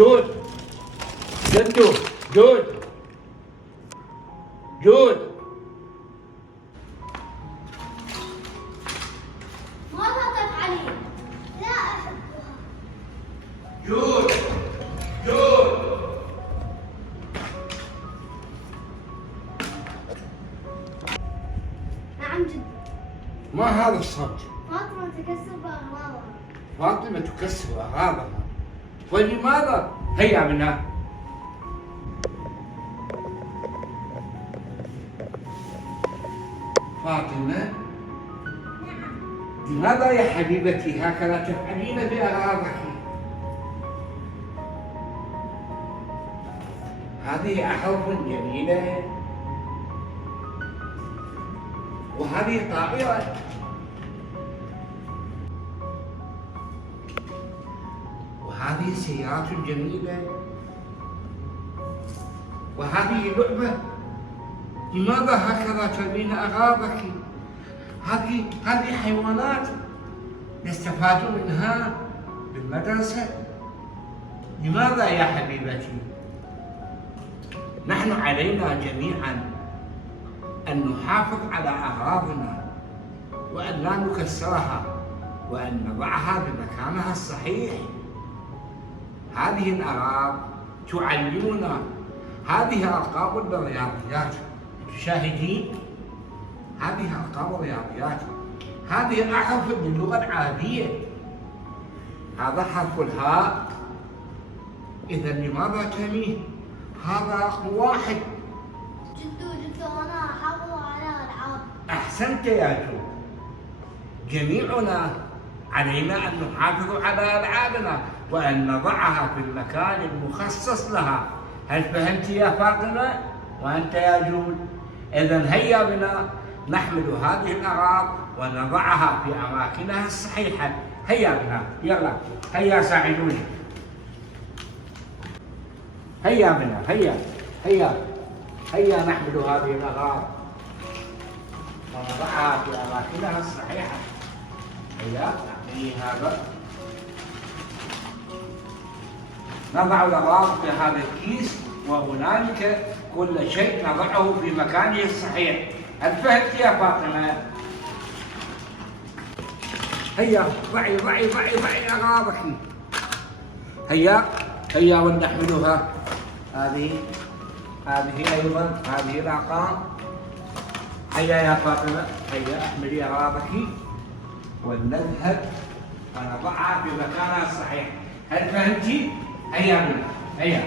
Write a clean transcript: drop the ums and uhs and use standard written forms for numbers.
جود جدو جود جود ماذا تفعلين؟ لا أحبها. جود جود نعم جد. ما هذا الصوت؟ فاطمة تكسر بأغراضها. فاطمة تكسر أغراضها. ولماذا؟ هيا منها. فاطمة، لماذا يا حبيبتي هكذا تفعلين بأغراضك؟ هذه أحرف جميلة، وهذه طائرة، وهذه سيارات جميلة، وهذه لعبة. لماذا هكذا ترمين أغراضك؟ هذه حيوانات نستفاد منها بالمدرسة. لماذا يا حبيبتي؟ نحن علينا جميعا أن نحافظ على أغراضنا، وأن لا نكسرها، وأن نضعها بمكانها الصحيح. هذه الأغراض تعلمنا هذه ألقاب الرياضيات. تشاهدين هذه ألقاب الرياضيات، هذه الأحرف باللغة العربية. هذا حرف الهاء، إذا لماذا ترميه؟ هذا رقم واحد. جدو أنا أحافظ على ألعاب. أحسنت يا جو. جميعنا علينا أن نحافظ على ألعابنا وأن نضعها في المكان المخصص لها. هل فهمت يا فاطمة؟ وأنت يا جود؟ إذن هيا بنا نحمل هذه الأغراض ونضعها في أماكنها الصحيحة. هيا بنا، يلا هيا ساعدوني. هيا بنا، هيا نحمل هذه الأغراض ونضعها في أماكنها الصحيحة. هيا نعطيه هذا، نضع الأغراض في هذا الكيس، وهنالك كل شيء نضعه في مكانه الصحيح. هل فهمت يا فاطمة؟ هيا ضعي أغراضك. هيا ولنحملها. هذه أيضا، هذه الأرقام. هيا يا فاطمة، هيا احملي أغراضك ولنذهب ونضعها في مكانها الصحيح. هل فهمتي؟ هيا بنا، هيا.